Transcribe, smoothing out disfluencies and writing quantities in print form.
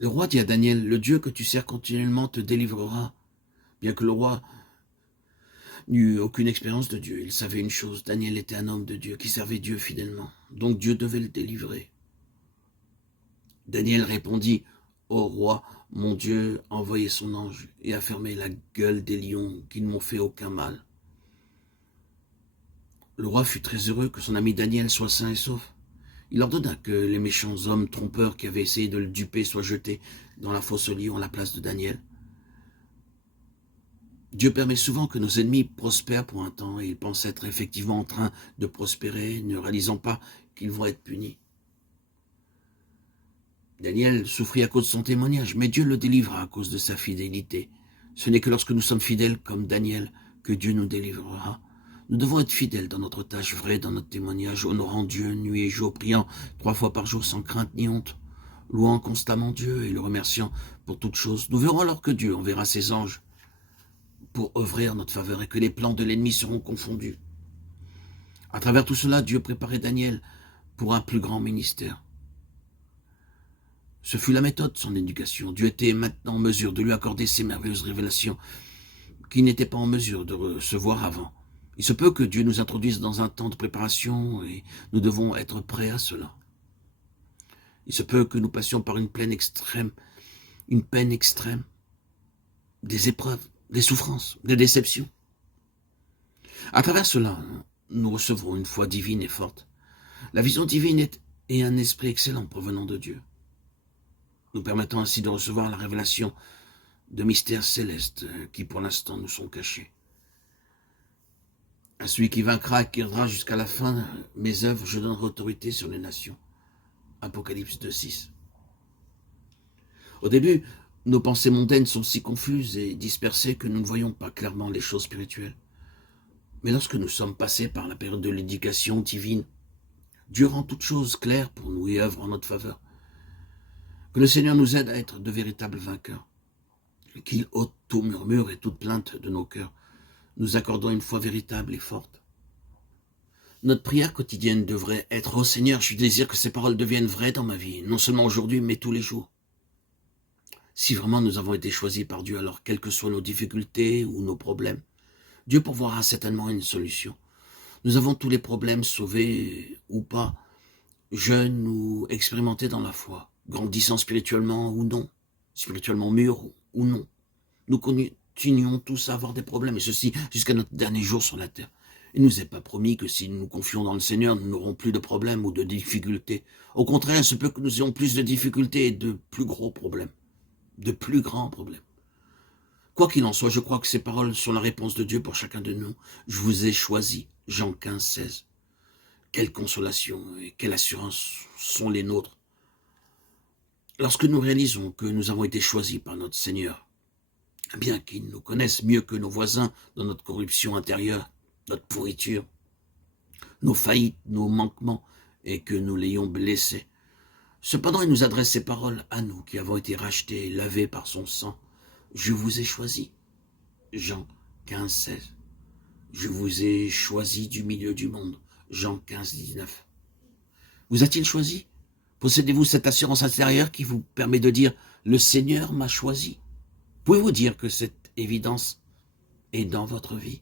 Le roi dit à Daniel, le Dieu que tu sers continuellement te délivrera. Bien que le roi n'eut aucune expérience de Dieu, il savait une chose, Daniel était un homme de Dieu qui servait Dieu fidèlement. Donc Dieu devait le délivrer. Daniel répondit, ô roi, mon Dieu a envoyé son ange et a fermé la gueule des lions qui ne m'ont fait aucun mal. Le roi fut très heureux que son ami Daniel soit sain et sauf. Il ordonna que les méchants hommes trompeurs qui avaient essayé de le duper soient jetés dans la fosse aux lions à la place de Daniel. Dieu permet souvent que nos ennemis prospèrent pour un temps et ils pensent être effectivement en train de prospérer, ne réalisant pas qu'ils vont être punis. Daniel souffrit à cause de son témoignage, mais Dieu le délivra à cause de sa fidélité. Ce n'est que lorsque nous sommes fidèles comme Daniel que Dieu nous délivrera. Nous devons être fidèles dans notre tâche vraie, dans notre témoignage, honorant Dieu nuit et jour, priant 3 fois par jour sans crainte ni honte, louant constamment Dieu et le remerciant pour toutes choses. Nous verrons alors que Dieu enverra ses anges pour œuvrer en notre faveur et que les plans de l'ennemi seront confondus. À travers tout cela, Dieu préparait Daniel pour un plus grand ministère. Ce fut la méthode de son éducation. Dieu était maintenant en mesure de lui accorder ces merveilleuses révélations qu'il n'était pas en mesure de recevoir avant. Il se peut que Dieu nous introduise dans un temps de préparation et nous devons être prêts à cela. Il se peut que nous passions par une peine extrême, des épreuves, des souffrances, des déceptions. À travers cela, nous recevrons une foi divine et forte. La vision divine est un esprit excellent provenant de Dieu, nous permettant ainsi de recevoir la révélation de mystères célestes qui pour l'instant nous sont cachés. À celui qui vaincra et qui ira jusqu'à la fin, mes œuvres, je donnerai autorité sur les nations. Apocalypse 2,6. Au début, nos pensées mondaines sont si confuses et dispersées que nous ne voyons pas clairement les choses spirituelles. Mais lorsque nous sommes passés par la période de l'éducation divine, Dieu rend toutes choses claires pour nous et œuvre en notre faveur. Que le Seigneur nous aide à être de véritables vainqueurs. Qu'il ôte tout murmure et toute plainte de nos cœurs, nous accordant une foi véritable et forte. Notre prière quotidienne devrait être « Ô Seigneur, je désire que ces paroles deviennent vraies dans ma vie, non seulement aujourd'hui, mais tous les jours. » Si vraiment nous avons été choisis par Dieu, alors quelles que soient nos difficultés ou nos problèmes, Dieu pourvoira certainement une solution. Nous avons tous les problèmes, sauvés ou pas, jeunes ou expérimentés dans la foi, grandissant spirituellement ou non, spirituellement mûrs ou non. Nous continuons tous à avoir des problèmes, et ceci jusqu'à notre dernier jour sur la terre. Il ne nous est pas promis que si nous nous confions dans le Seigneur, nous n'aurons plus de problèmes ou de difficultés. Au contraire, il se peut que nous ayons plus de difficultés et de plus gros problèmes, de plus grands problèmes. Quoi qu'il en soit, je crois que ces paroles sont la réponse de Dieu pour chacun de nous. Je vous ai choisi, Jean 15, 16. Quelle consolation et quelle assurance sont les nôtres. Lorsque nous réalisons que nous avons été choisis par notre Seigneur, bien qu'il nous connaisse mieux que nos voisins dans notre corruption intérieure, notre pourriture, nos faillites, nos manquements, et que nous l'ayons blessé. Cependant, il nous adresse ces paroles à nous qui avons été rachetés et lavés par son sang. Je vous ai choisi. Jean 15, 16. Je vous ai choisi du milieu du monde. Jean 15, 19. Vous a-t-il choisi? Possédez-vous cette assurance intérieure qui vous permet de dire « Le Seigneur m'a choisi ». Pouvez-vous dire que cette évidence est dans votre vie?